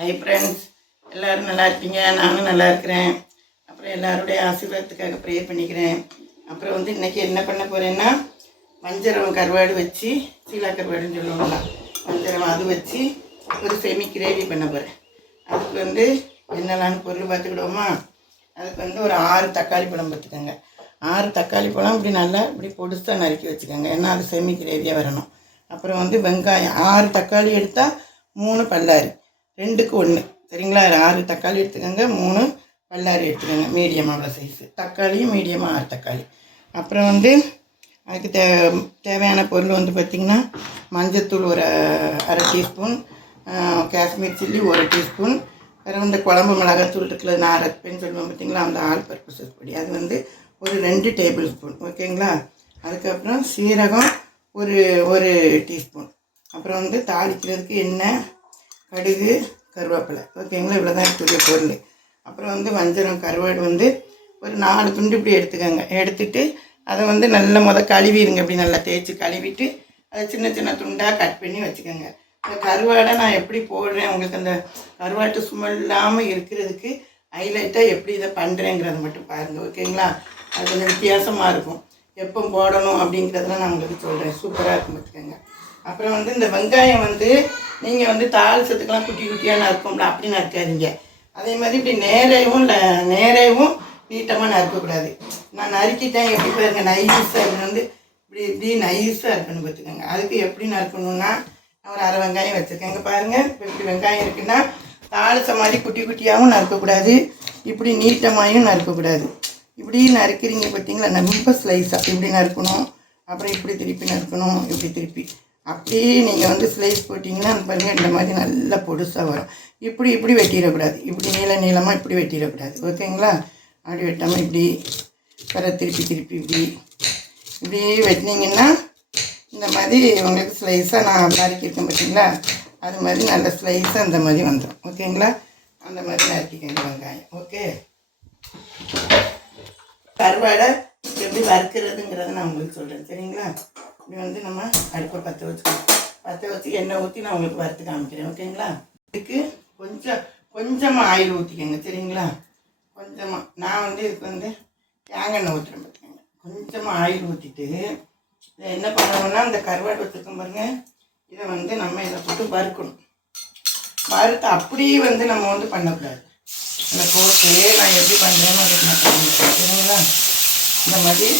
Hi friends, எல்லோரும் நல்லா இருப்பீங்க. நானும் நல்லா இருக்கிறேன். அப்புறம் எல்லாருடைய ஆசீர்வாதத்துக்காக ப்ரேயர் பண்ணிக்கிறேன். அப்புறம் வந்து இன்றைக்கி என்ன பண்ண போகிறேன்னா, வஞ்சரம் கருவாடு வச்சு, சீலா கருவாடுன்னு சொல்லுவாங்களா, வஞ்சரம் அது வச்சு ஒரு செமி கிரேவி பண்ண போகிறேன். அதுக்கு வந்து என்னெல்லாம் பொருள் பார்த்துக்கிடுவோமா. அதுக்கு வந்து ஒரு 6 தக்காளி பழம் பார்த்துக்கோங்க. 6 தக்காளி பழம் இப்படி நல்லா இப்படி பொடுசாக நறுக்கி வச்சுக்கோங்க, ஏன்னா அது செமி கிரேவியாக வரணும். அப்புறம் வந்து வெங்காயம் 6 தக்காளி எடுத்தால் 3 பல்லாரி, 2க்கு 1, சரிங்களா? 6 தக்காளி எடுத்துக்கோங்க, 3 பல்லாரி எடுத்துக்கோங்க, மீடியமாக சைஸு தக்காளியும் மீடியமாக 6 தக்காளி. அப்புறம் வந்து அதுக்கு தேவையான பொருள் வந்து பார்த்திங்கன்னா, மஞ்சத்தூள் ஒரு அரை டீஸ்பூன், காஷ்மீர் சில்லி 1 டீஸ்பூன், வேறு இந்த குழம்பு மிளகாத்தூள் இருக்குல்ல, நான் அரைப்பேன்னு சொல்லுவேன் பார்த்திங்களா, அந்த ஆல் பர்பஸஸ் பொடி, அது வந்து ஒரு 2 டேபிள் ஸ்பூன், ஓகேங்களா? அதுக்கப்புறம் சீரகம் ஒரு டீஸ்பூன். அப்புறம் வந்து தாளிக்கிறதுக்கு எண்ணெய், கடுகு, கருவேப்பிலை, ஓகேங்களா? இவ்வளோ தான் இருக்கக்கூடிய பொருள். அப்புறம் வந்து வஞ்சரம் கருவாடு வந்து ஒரு 4 துண்டு இப்படி எடுத்துக்கோங்க. எடுத்துகிட்டு அதை வந்து நல்லா கழுவிடுங்க, இப்படி நல்லா தேய்ச்சி கழுவிட்டு அதை சின்ன சின்ன துண்டாக கட் பண்ணி வச்சுக்கோங்க. இந்த கருவாடை நான் எப்படி போடுறேன், உங்களுக்கு அந்த கருவாட்டு சுமல் இல்லாமல் இருக்கிறதுக்கு ஹைலைட்டாக எப்படி இதை பண்ணுறேங்கிறத மட்டும் பாருங்கள், ஓகேங்களா? அது கொஞ்சம் வித்தியாசமாக இருக்கும். எப்போ போடணும் அப்படிங்கிறதெல்லாம் நான் உங்களுக்கு சொல்கிறேன். சூப்பராக இருக்கும், பார்த்துக்கோங்க. அப்புறம் வந்து இந்த வெங்காயம் வந்து நீங்கள் வந்து தாளிச்சத்துக்கெல்லாம் குட்டி குட்டியாக நறுக்கும்ல, அப்படி நறுக்காதீங்க. அதே மாதிரி இப்படி நேரையும் நீட்டமாக நறுக்கக்கூடாது. நான் நறுக்கிட்டேன் எப்படி பாருங்க, நைஸாக இப்படி வந்து இப்படி நைஸாக இருக்கணும், பார்த்துக்கோங்க. அதுக்கு எப்படி நறுக்கணுன்னா, ஒரு அரை வெங்காயம் வச்சுருக்கேங்க பாருங்கள். இப்போ இப்படி வெங்காயம் இருக்குன்னா தாளிச்ச மாதிரி குட்டி குட்டியாகவும் நறுக்கக்கூடாது, இப்படி நீட்டமாகவும் நறுக்கக்கூடாது. இப்படி நறுக்கிறீங்க பார்த்தீங்களா, ரொம்ப ஸ்லைஸாக இப்படி நறுக்கணும். அப்புறம் இப்படி திருப்பி நறுக்கணும், இப்படி திருப்பி அப்படியே நீங்கள் வந்து ஸ்லைஸ் போட்டிங்கன்னா பாருங்கள், இந்த மாதிரி நல்லா பொடுசாக வரும். இப்படி வெட்டிடக்கூடாது, இப்படி நீளமாக இப்படி வெட்டிடக்கூடாது, ஓகேங்களா? அப்படி வெட்டாமல் இப்படி வர திருப்பி இப்படி வெட்டினீங்கன்னா இந்த மாதிரி உங்களுக்கு ஸ்லைஸாக நான் நறுக்கியிருக்கேன் பார்த்தீங்களா, அது மாதிரி நல்ல ஸ்லைஸாக இந்த மாதிரி வந்துடும், ஓகேங்களா? அந்த மாதிரி நறுக்கிக்கங்க வெங்காயம், ஓகே? கருவாடை எப்படி வறுக்கிறதுங்கிறத நான் உங்களுக்கு சொல்கிறேன், சரிங்களா? இப்படி வந்து நம்ம அடுப்பை பற்ற வச்சு எண்ணெய் ஊற்றி நான் உங்களுக்கு வறுத்து காமிக்கிறேன், ஓகேங்களா? இதுக்கு கொஞ்சமாக ஆயில் ஊற்றிக்கங்க, சரிங்களா? கொஞ்சமாக நான் வந்து இதுக்கு வந்து தேங்காய் ஊற்றுறேன், பார்த்துக்கோங்க. கொஞ்சமாக ஆயில் ஊற்றிட்டு இதை என்ன பண்ணணும்னா, இந்த கருவாடு வச்சுருக்கோம் பாருங்க, இதை வந்து நம்ம இதை போட்டு வறுக்கணும். வறுத்து அப்படியே வந்து நம்ம வந்து பண்ணக்கூடாது. இதை போட்டு நான் எப்படி பண்ணுறேன்னு அதுக்கு நான் காமிக்கிறேன், சரிங்களா? இந்த மாதிரி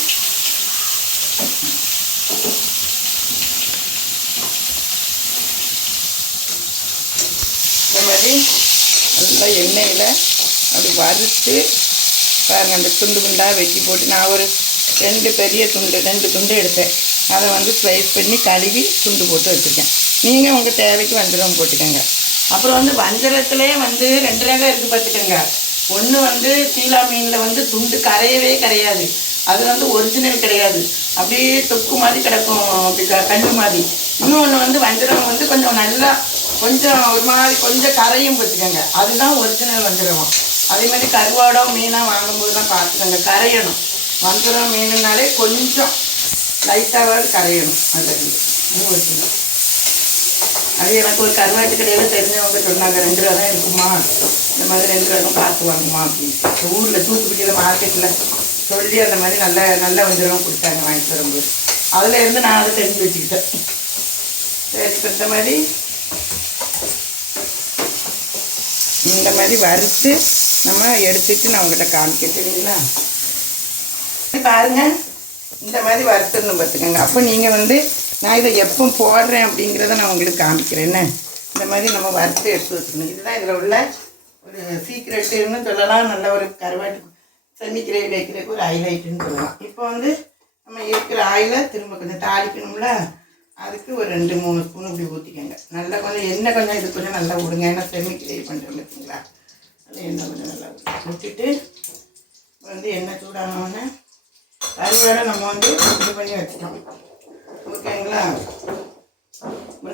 நல்லா எண்ணெயில் அப்படி வறுத்து பாருங்கள். அந்த துண்டு துண்டாக வெட்டி போட்டு நான் ஒரு 2 பெரிய துண்டு 2 துண்டு எடுத்தேன். அதை வந்து ஸ்லைஸ் பண்ணி கழுவி துண்டு போட்டு வச்சுருக்கேன். நீங்கள் உங்கள் தேவைக்கு வஞ்சரம் போட்டுக்கோங்க. அப்புறம் வந்து வஞ்சரத்துலேயே வந்து 2 ரகம் இருக்குது, பார்த்துக்கோங்க. ஒன்று வந்து சீலா மீனில் வந்து துண்டு கரையவே கரையாது, அது வந்து ஒரிஜினல் கிடையாது, அப்படியே தொக்கு மாதிரி கிடக்கும், அப்படி கண்ணு மாதிரி. இன்னொன்று வந்து வஞ்சரம் வந்து கொஞ்சம் நல்லா கொஞ்சம் ஒரு மாதிரி கொஞ்சம் கரையும், பார்த்துக்கோங்க. அதுதான் ஒரிஜினல் வஞ்சரம். அதே மாதிரி கருவாடோ மீனாக வாங்கும்போது தான் பார்த்துக்கோங்க, கரையணும். வஞ்சரம் மீனுனாலே கொஞ்சம் லைட்டாவது கரையணும், அது ஒரிஜினல். அது எனக்கு ஒரு கருவாட்டு கடையில் தெரிஞ்சவங்க சொன்னாங்க, 2 ரகம் இருக்குமா, இந்த மாதிரி 2 ரகம் பார்த்து வாங்குமா அப்படின்ட்டு. ஊரில் தூத்துக்குடியில் மார்க்கெட்டில் சொல்லி அந்த மாதிரி நல்ல வஞ்சரம் கொடுத்தாங்க வாங்கிட்டு வரும்போது. அதில் இருந்து நான் அதை தெரிஞ்சு வச்சுக்கிட்டேன். சரி, இப்போ இந்த மாதிரி வறுத்து நம்ம எடுத்துட்டு நான் உங்கள்கிட்ட காமிக்க, சரிங்களா? பாருங்கள், இந்த மாதிரி வறுத்துடணும், பார்த்துக்கோங்க. அப்போ நீங்கள் வந்து நான் இதை எப்போ போடுறேன் அப்படிங்கிறத நான் உங்களுக்கு காமிக்கிறேன்னு. இந்த மாதிரி நம்ம வறுத்து எடுத்து வச்சுக்கணும். இதுதான் இதில் உள்ள ஒரு சீக்ரெட்டுன்னு சொல்லலாம். நல்ல ஒரு கருவாட்டு செமி கிரேவி வைக்கிறதுக்கு ஒரு ஹைலைட்டுன்னு சொல்லலாம். இப்போ வந்து நம்ம இருக்கிற ஆயிலை திரும்ப கொஞ்சம் தாளிக்கணும்ல, அதுக்கு ஒரு 2-3 ஸ்பூன் இப்படி ஊற்றிக்கோங்க. நல்லா கொஞ்சம் எண்ணெய் கொஞ்சம் இது கொஞ்சம் நல்லா விடுங்க, ஏன்னா செமி கிரேவி பண்ணுறோம், பார்த்தீங்களா? அது எண்ணெய் கொஞ்சம் நல்லா விட்டுட்டு வந்து எண்ணெய் சூடானோடனே கருவாடை நம்ம வந்து இது பண்ணி வச்சுக்கோங்க, ஓகேங்களா?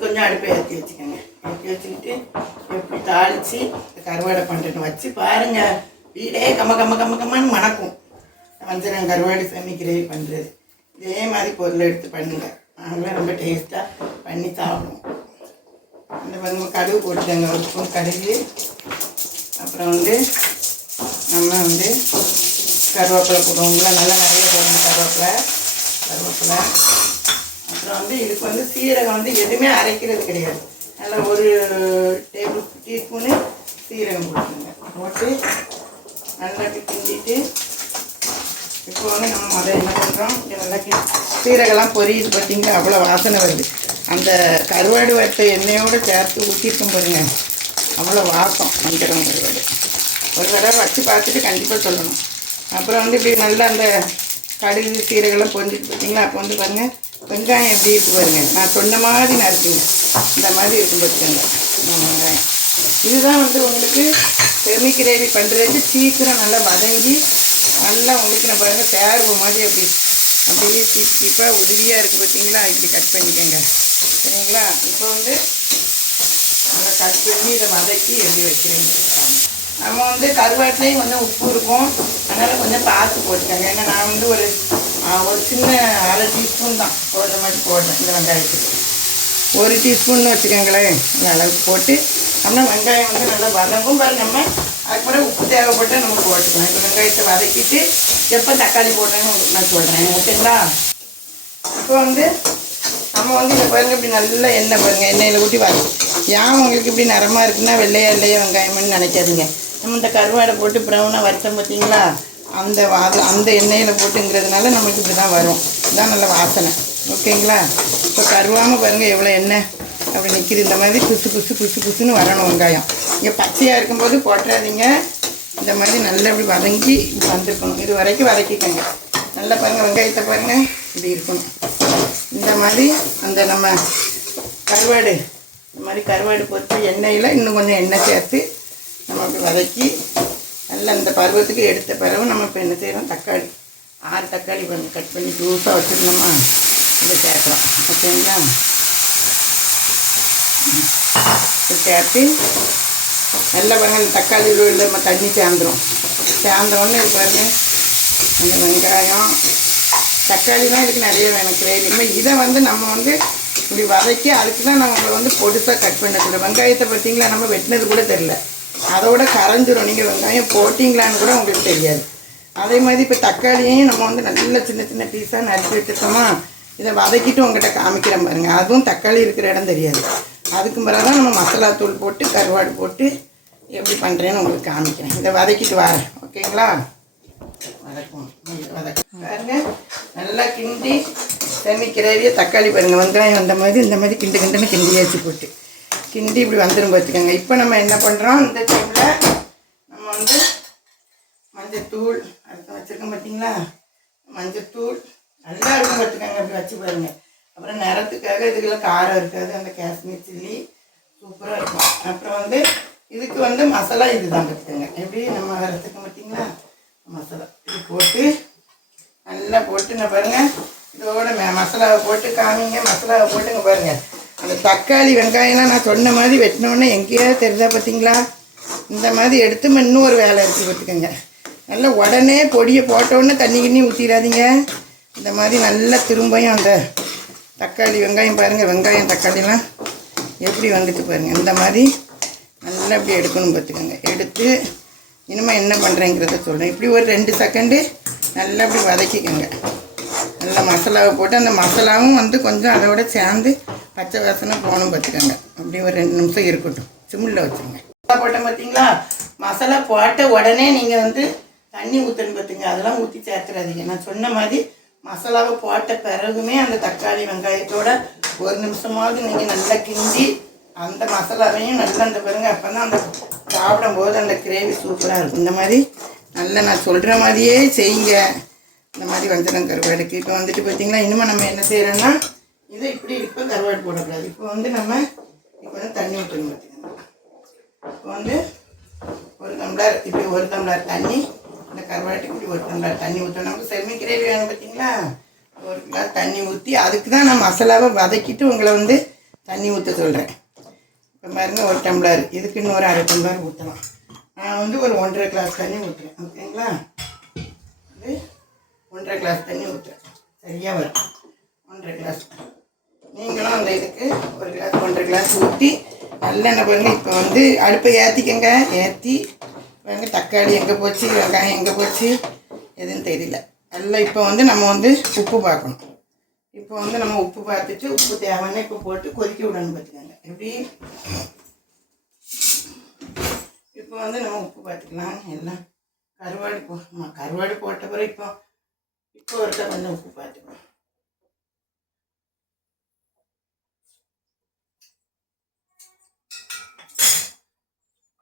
கொஞ்சம் அடுப்பை ஏற்றி வச்சுக்கோங்க. ஏற்றி வச்சுக்கிட்டு எப்படி தாளித்து கருவாடை பண்ணுறேன்னு வச்சு பாருங்கள். வீடே கம்மன்னு மணக்கும். வஞ்சரம் கருவாடு செமி கிரேவி பண்ணுறது இதே மாதிரி பொருளை எடுத்து பண்ணுங்கள். நாங்களாம் ரொம்ப டேஸ்ட்டாக பண்ணி சாப்பிடுவோம். அந்த பாருங்க கடுகு போட்டுக்கோங்க, ஒரு ஸ்பூன் கடுகு. அப்புறம் வந்து நம்ம வந்து கருவேப்பிலை போடுவோம்ல, நல்லா நிறைய போடணும் கருவேப்பிலை. அப்புறம் வந்து இதுக்கு வந்து சீரகம் வந்து எதுவுமே அரைக்கிறது கிடையாது. நல்லா ஒரு டீஸ்பூனு சீரகம் போட்டுக்கோங்க. போட்டு நல்லா கிண்டிட்டு இப்போ வந்து நம்ம முதல்ல என்ன பண்ணுறோம், நல்லா சீரகம்லாம் பொரியுது பார்த்தீங்களா, அவ்வளோ வாசனை வருது. அந்த கருவாடு வறுத்த எண்ணெயோடு சேர்த்து ஊற்றிருக்கும் பாருங்க, அவ்வளோ வாசம் வந்துடும் கருவாடு. ஒரு தடவை வச்சு பார்த்துட்டு கண்டிப்பாக சொல்லணும். அப்புறம் வந்து இப்படி நல்லா அந்த கடுகு சீரகெல்லாம் பொரிஞ்சிட்டு பார்த்தீங்களா, அப்போ வந்து பாருங்கள் வெங்காயம் எப்படி இருக்குது பாருங்க, நான் சொன்ன மாதிரி நறுக்குங்க, இந்த மாதிரி இருக்கும் பார்த்துக்கோங்க வெங்காயம். இதுதான் வந்து உங்களுக்கு செமி கிரேவி பண்ணுறதுக்கு சீக்கிரம் நல்லா வதங்கி நல்லா உங்களுக்கு நான் பாருங்கள் தேர்வு மாதிரி அப்படியே சீப்பாக உதவியாக இருக்குது பார்த்தீங்களா. இப்படி கட் பண்ணிக்கோங்க சரிங்களா. இப்போ வந்து அதை கட் பண்ணி இதை வதக்கி எப்படி வைக்கிறேங்க. நம்ம வந்து கருவாட்டிலையும் கொஞ்சம் உப்பு இருக்கும், அதனால் கொஞ்சம் பார்த்து போட்டுக்கோங்க. ஏன்னா நான் வந்து ஒரு சின்ன அரை டீஸ்பூன் தான் போடுற மாதிரி போடுறேன். இந்த வெங்காயத்துக்கு 1 டீஸ்பூன் வச்சுக்கோங்களேன், இந்த அளவுக்கு போட்டு அப்படின்னா வெங்காயம் வந்து நல்லா வதங்கும் பாருங்க. நம்ம அதுக்கப்புறம் உப்பு தேவைப்பட்டு நம்ம போட்டுக்கலாம். இப்போ வெங்காயத்தை வதக்கிட்டு எப்போ தக்காளி போடுறேன்னு உங்களுக்கு நான் சொல்கிறேன் ஓகேங்களா. இப்போ வந்து நம்ம வந்து இதை பாருங்கள் இப்படி நல்லா எண்ணெய் பாருங்கள், எண்ணெயில் ஊற்றி ஏன் உங்களுக்கு இப்படி நிறமாக இருக்குன்னா வெள்ளையா இல்லையா வெங்காயம்னு நினைக்காதீங்க. நம்ம இந்த கருவாடை போட்டு ப்ரௌனாக வறுத்தோம் பார்த்தீங்களா, அந்த எண்ணெயில் போட்டுங்கிறதுனால நம்மளுக்கு இப்படி தான் வரும். இதுதான் நல்ல வாசனை ஓகேங்களா. இப்போ கருவாமல் பாருங்கள் எவ்வளோ எண்ணெய் அப்படி நிற்கிது. இந்த மாதிரி புசுன்னு வரணும் வெங்காயம். இங்கே பச்சையாக இருக்கும்போது போட்டுறாதீங்க, இந்த மாதிரி நல்லா இப்படி வதங்கி வந்துருக்கணும். இது வரைக்கும் வதக்கிக்கோங்க. நல்லா பாருங்கள் வெங்காயத்தை பாருங்கள் இப்படி இருக்கணும். இந்த மாதிரி அந்த நம்ம கருவாடு இந்த மாதிரி கருவாடு பொறுத்து எண்ணெயில் இன்னும் கொஞ்சம் எண்ணெய் சேர்த்து நம்ம அப்படி வதக்கி நல்லா இந்த பருவத்துக்கு எடுத்த பிறகு நம்ம இப்போ என்ன செய்கிறோம், தக்காளி 6 தக்காளி கட் பண்ணி ஜூஸாக வச்சுருந்தோமா இதை சேர்க்குறோம் ஓகேங்களா. இப்போ சேர்த்து நல்லா பாருங்கள் தக்காளி நம்ம தண்ணி சேர்ந்தோடனே இது பாருங்கள் அந்த வெங்காயம் தக்காளி தான் இதுக்கு நிறைய வேணும் கிரேவி. இதை வந்து நம்ம வந்து இப்படி வதக்கி அதுக்கு தான் நம்ம வந்து பொடுசாக கட் பண்ணக்கூடாது. வெங்காயத்தை பார்த்தீங்களா நம்ம வெட்டினது கூட தெரியல, அதோட கரைஞ்சிரும். நீங்கள் வெங்காயம் போட்டிங்களான்னு கூட உங்களுக்கு தெரியாது. அதே மாதிரி இப்போ தக்காளியையும் நம்ம வந்து நல்ல சின்ன பீஸாக நறுக்கி வச்சுருக்கோமா, இதை வதக்கிட்டு உங்கள்கிட்ட காமிக்கிறேன் பாருங்கள். அதுவும் தக்காளி இருக்கிற இடம் தெரியாது. அதுக்கு பிறகு தான் நம்ம மசாலா தூள் போட்டு கருவாடு போட்டு எப்படி பண்ணுறேன்னு உங்களுக்கு காமிக்கிறேன். இதை வதக்கிட்டு வரேன் ஓகேங்களா. பாருங்க நல்லா கிண்டி செமி கிரேவியை தக்காளி பாருங்கள் வெங்காயம் வந்த மாதிரி இந்த மாதிரி கிண்டுன்னு கிண்டியாச்சு போட்டு கிண்டி இப்படி வந்துடும் பார்த்துக்கோங்க. இப்போ நம்ம என்ன பண்ணுறோம், இந்த டைமில் நம்ம வந்து மஞ்சத்தூள் அடுத்து வச்சுருக்கோம் பார்த்தீங்களா, மஞ்சத்தூள் நல்லா இருக்கும் பார்த்துக்கோங்க. அப்படி வச்சு பாருங்கள். அப்புறம் நிறத்துக்காக இதுக்கெல்லாம் காரம் இருக்காது, அந்த காஷ்மீர் சில்லி சூப்பராக இருக்கும். அப்புறம் வந்து இதுக்கு வந்து மசாலா இது தான் பார்த்துக்கோங்க. எப்படி நம்ம வறுத்துக்கோம் பார்த்தீங்களா மசாலா இது போட்டு நல்லா போட்டு நான் பாருங்கள் இதோட மசாலாவை போட்டு காமிங்க. மசாலாவை போட்டுங்க பாருங்கள். அந்த தக்காளி வெங்காயம்லாம் நான் சொன்ன மாதிரி வெட்டினோன்னே எங்கேயாவது தெரிஞ்சா பார்த்தீங்களா, இந்த மாதிரி எடுத்து இன்னும் ஒரு வேலை இருக்குது பார்த்துக்கோங்க. நல்லா உடனே பொடியை போட்டோடனே தண்ணி ஊற்றிடாதீங்க. இந்த மாதிரி நல்லா திரும்பியும் அந்த தக்காளி வெங்காயம் பாருங்கள், வெங்காயம் தக்காளிலாம் எப்படி வந்துட்டு பாருங்கள். இந்த மாதிரி நல்லா இப்படி எடுக்கணும் பார்த்துக்கோங்க. எடுத்து இனிமேல் என்ன பண்ணுறேங்கிறத சொல்கிறேன். இப்படி ஒரு 2 செகண்டு நல்லா இப்படி வதக்கிக்கோங்க. நல்லா மசாலாவை போட்டு அந்த மசாலாவும் வந்து கொஞ்சம் அதோட சேர்ந்து பச்சை வாசனை போகணும் பார்த்துக்கோங்க. அப்படி ஒரு 2 நிமிஷம் இருக்கட்டும், சிம்மில் வச்சுருங்க. மசாலா போட்டேன் பார்த்தீங்களா, மசாலா போட்ட உடனே நீங்கள் வந்து தண்ணி ஊற்றணும் பார்த்துங்க. அதெல்லாம் ஊற்றி சேர்த்துறாதீங்க. நான் சொன்ன மாதிரி மசாலாவை போட்ட பிறகுமே அந்த தக்காளி வெங்காயத்தோட 1 நிமிஷமாவது நீங்கள் நல்லா கிண்டி அந்த மசாலாவையும் நல்லா அந்த பாருங்க. அப்போ தான் அந்த சாப்பிடும்போது அந்த கிரேவி சூப்பராக இருக்கும். இந்த மாதிரி நல்லா நான் சொல்கிற மாதிரியே செய்யுங்க. இந்த மாதிரி வஞ்சிரம் கருவாடுக்கு இப்போ வந்துட்டு பார்த்தீங்களா, இனிமேல் நம்ம என்ன செய்கிறோன்னா இதை இப்படி இப்போ கருவாடு போடக்கூடாது. இப்போ வந்து நம்ம இப்போ வந்து தண்ணி ஊற்றணும் பார்த்துக்கோங்க. இப்போ வந்து 1 டம்ளர் இப்படி 1 டம்ளர் தண்ணி இந்த கருவாட்டுக்கு இப்படி 1 டம்ளர் தண்ணி ஊற்றணும். நமக்கு செமி கிரேவி வேணும் பார்த்தீங்களா, 1 கிளாஸ் தண்ணி ஊற்றி அதுக்கு தான் நான் மசாலாவை வதக்கிட்டு உங்களை வந்து தண்ணி ஊற்ற சொல்கிறேன். இப்போ பாருங்க 1 டம்ளர் இதுக்கு இன்னும் ஒரு 1/2 டம்ளர் ஊற்றலாம். நான் வந்து ஒரு 1.5 கிளாஸ் தண்ணி ஊற்றுறேன் ஓகேங்களா. இது 1.5 கிளாஸ் தண்ணி ஊற்றுறேன், சரியாக வரும் 1.5 கிளாஸ். நீங்களும் அந்த இதுக்கு 1 கிளாஸ் 1.5 கிளாஸ் ஊற்றி நல்லெண்ணெய் பாருங்கள். இப்போ வந்து அடுப்பை ஏற்றிக்கங்க. ஏற்றி பாருங்க தக்காளி எங்கே போச்சு, வெங்காயம் எங்கே போச்சு எதுன்னு தெரியல. நல்லா இப்போ வந்து நம்ம வந்து உப்பு பார்க்கணும். இப்போ வந்து நம்ம உப்பு பார்த்துட்டு உப்பு தேவைன்னா இப்போ போட்டு கொதிக்க விடணும் பார்த்துக்கோங்க. எப்படி இப்போ வந்து நம்ம உப்பு பார்த்துக்கலாம். எல்லாம் கருவாடு போட்ட பிறகு இப்போ ஒருக்கா கொஞ்சம் உப்பு பார்த்துக்கலாம்.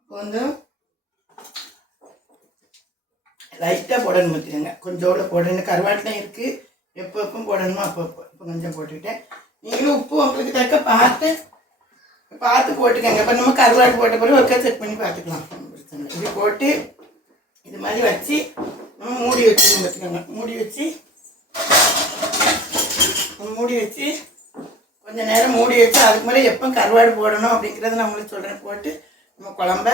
இப்போ வந்து லைட்டாக போடணும் பார்த்துக்கோங்க. கொஞ்சோட போடணும். கருவாட்டில் இருக்குது, எப்போ போடணுமோ அப்பப்போ. இப்போ கொஞ்சம் போட்டுக்கிட்டேன். நீங்களும் உப்பு உங்களுக்கு தக்க பார்த்து போட்டுக்கோங்க. இப்போ நம்ம கருவாடு போட்ட பிறகு ஒருக்கா செக் பண்ணி பார்த்துக்கலாம். இப்படி போட்டு இது மாதிரி வச்சு நம்ம மூடி வச்சுக்கணும் பார்த்துக்கோங்க. மூடி வச்சு கொஞ்சம் நேரம் மூடி வச்சு அதுக்கு மேலே எப்போ கருவாடு போடணும் அப்படிங்கிறத நான் உங்களுக்கு சொல்கிறேன். போட்டு நம்ம குழம்ப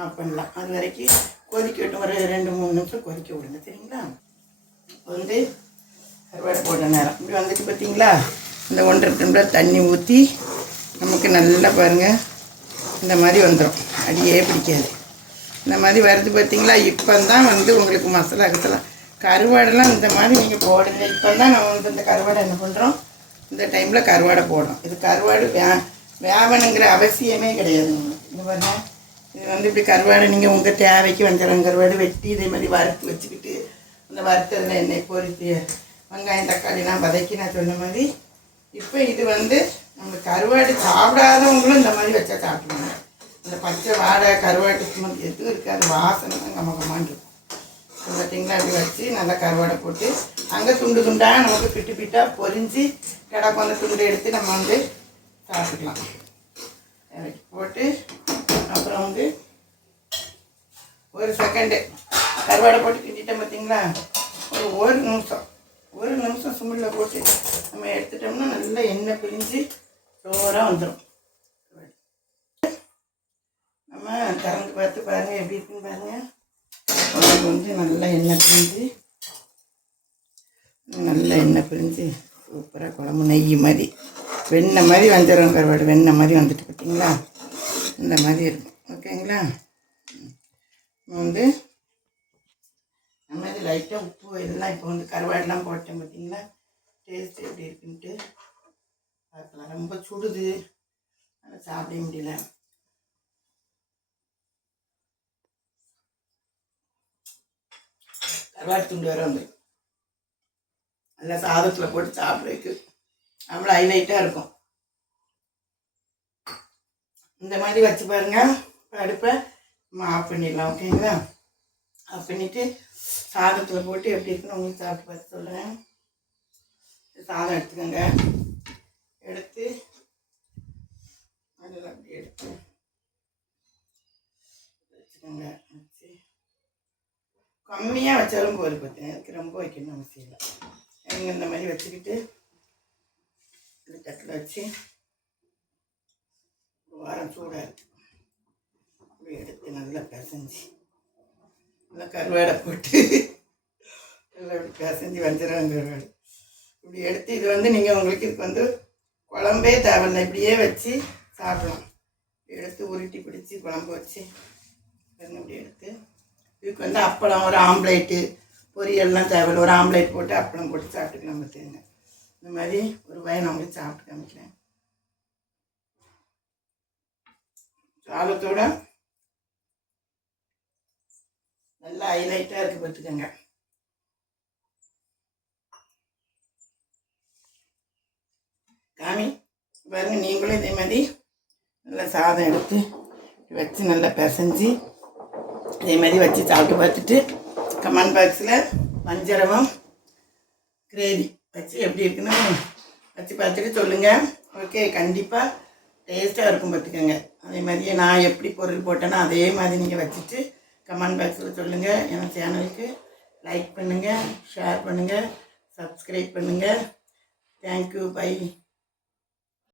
ஆஃப் பண்ணலாம். அது வரைக்கும் கொதிக்க விட்டு ஒரு 2-3 நிமிஷம் கொதிக்க விடுங்க. சரிங்களா? இப்போ வந்து கருவாடு போட்ட நேரம் இப்படி வந்துட்டு பார்த்தீங்களா, இந்த 1.5 டம்ளர் தண்ணி ஊற்றி நமக்கு நல்லா பாருங்கள் இந்த மாதிரி வந்துடும். அடியே பிடிக்காது. இந்த மாதிரி வருது பார்த்தீங்களா. இப்போ தான் வந்து உங்களுக்கு மசாலா கருவாடெல்லாம் இந்த மாதிரி நீங்கள் போடுங்க. இப்போ தான் நம்ம வந்து இந்த கருவாடை என்ன பண்ணுறோம், இந்த டைமில் கருவாடை போடுறோம். இது கருவாடு வேவணுங்கிற அவசியமே கிடையாது. இந்த பாருங்க, இது வந்து இப்படி கருவாடை நீங்கள் உங்கள் தேவைக்கு வஞ்சிரம் கருவாடு வெட்டி இதே மாதிரி வறுத்து வச்சுக்கிட்டு இந்த வறுத்ததில் எண்ணெய் பொரித்து வெங்காயம் தக்காளிலாம் வதக்கி நான் சொன்ன மாதிரி. இப்போ இது வந்து நம்ம கருவாடு சாப்பிடாதவங்களும் இந்த மாதிரி வச்சா சாப்பிடுவாங்க. இந்த பச்சை வாடை கருவாட்டு சும்மா எதுவும் இருக்காது, வாசனை தான் கமகமான்னு இருக்கும். பார்த்தீங்களா, அப்படி வச்சு நல்லா கருவாடை போட்டு அங்கே துண்டாக நமக்கு பிட்டாக பொரிஞ்சு கிடக்கும். அந்த துண்டு எடுத்து நம்ம வந்து சாப்பிட்டுக்கலாம். போட்டு அப்புறம் வந்து ஒரு செகண்டு கருவாடை போட்டு கிண்டிட்டோம் பார்த்தீங்களா. ஒரு நிமிஷம் சிம்மில் போட்டு நம்ம எடுத்துட்டோம்னா நல்லா எண்ணெய் பிரிஞ்சு சோறாக வந்துடும். நம்ம திறந்து பார்த்து பாருங்கள் எப்படி இருக்குன்னு பாருங்கள். குழம்பு வந்து நல்லா எண்ணெய் பிரிஞ்சு சூப்பராக குழம்பு நெய் மாதிரி வெண்ணெய் மாதிரி வஞ்சிரம் கருவாடு வெண்ணெய் மாதிரி வந்துட்டு பார்த்தீங்களா. இந்த மாதிரி இருக்கும். ஓகேங்களா? வந்து நம்ம இது லைட்டாக உப்பு இதெல்லாம் இப்போ வந்து கருவாடெலாம் போட்டேன் பார்த்தீங்களா. டேஸ்ட் எப்படி இருக்குன்ட்டு பார்க்கலாம். ரொம்ப சுடுது, அதை சாப்பிட முடியல. கருவாட்டு துண்டு வேறு வந்துடும். நல்லா சாதத்தில் போட்டு சாப்பிட்றதுக்கு நம்மள ஹைலைட்டாக இருக்கும். இந்த மாதிரி வச்சு பாருங்கள். இப்போ அடுப்பை நம்ம ஆஃப் பண்ணிடலாம். ஓகேங்களா? ஆஃப் பண்ணிவிட்டு சாதத்தில் போட்டு எப்படி இருக்குன்னு உங்களுக்கு சாப்பிட்டு பார்த்து சொல்கிறேன். சாதம் எடுத்துக்கோங்க. எடுத்து அதில் அப்படி எடுத்து வச்சுக்கோங்க. வச்சு கம்மியாக வச்சாலும் போது பார்த்தீங்க. அதுக்கு ரொம்ப வைக்கணும் அவசியம் இல்லை. நீங்கள் இந்த மாதிரி வச்சுக்கிட்டு இந்த தட்டில் வச்சு வாரம் சூடாக இருக்குது அப்படி எடுத்து நல்லா பிசைஞ்சு நல்லா கருவாடை போட்டு நல்லா இப்படி பிசைஞ்சு வஞ்சிரம் கருவாடு இப்படி எடுத்து இது வந்து நீங்கள் உங்களுக்கு இதுக்கு வந்து குழம்பே தேவையில்லை, இப்படியே வச்சு சாப்பிடலாம். எடுத்து உருட்டி பிடிச்சி குழம்பு வச்சு இப்படி எடுத்து இதுக்கு வந்து அப்பளம் ஒரு ஆம்லேட்டு பொரியல்லாம் தேவையில்லை. ஒரு ஆம்லேட் போட்டு அப்பளம் போட்டு சாப்பிட்டுக்கலாம். பார்த்துங்க இந்த மாதிரி ஒரு வாயை நான் உங்களுக்கு சாப்பிட்டு காமிக்கிறேன். சாதத்தோட நல்லா ஹைலைட்டாக இருக்குது பார்த்துக்கோங்க. காமி பாருங்கள். நீங்களும் இதே மாதிரி நல்லா சாதம் எடுத்து வச்சு நல்லா பிசைஞ்சு இதே மாதிரி வச்சு சாப்பிட்டு பார்த்துட்டு கமெண்ட் பாக்ஸில் வஞ்சரமும் கிரேவி வச்சு எப்படி இருக்குன்னு வச்சு பார்த்துட்டு சொல்லுங்கள். ஓகே, கண்டிப்பாக டேஸ்ட்டாக இருக்கும் பார்த்துக்கோங்க. அதே மாதிரியே நான் எப்படி பொருள் போட்டேன்னா அதே மாதிரி நீங்கள் வச்சுட்டு கமெண்ட் பாக்ஸில் சொல்லுங்கள். என் சேனலுக்கு லைக் பண்ணுங்கள், ஷேர் பண்ணுங்கள், சப்ஸ்கிரைப் பண்ணுங்கள். Thank you, by.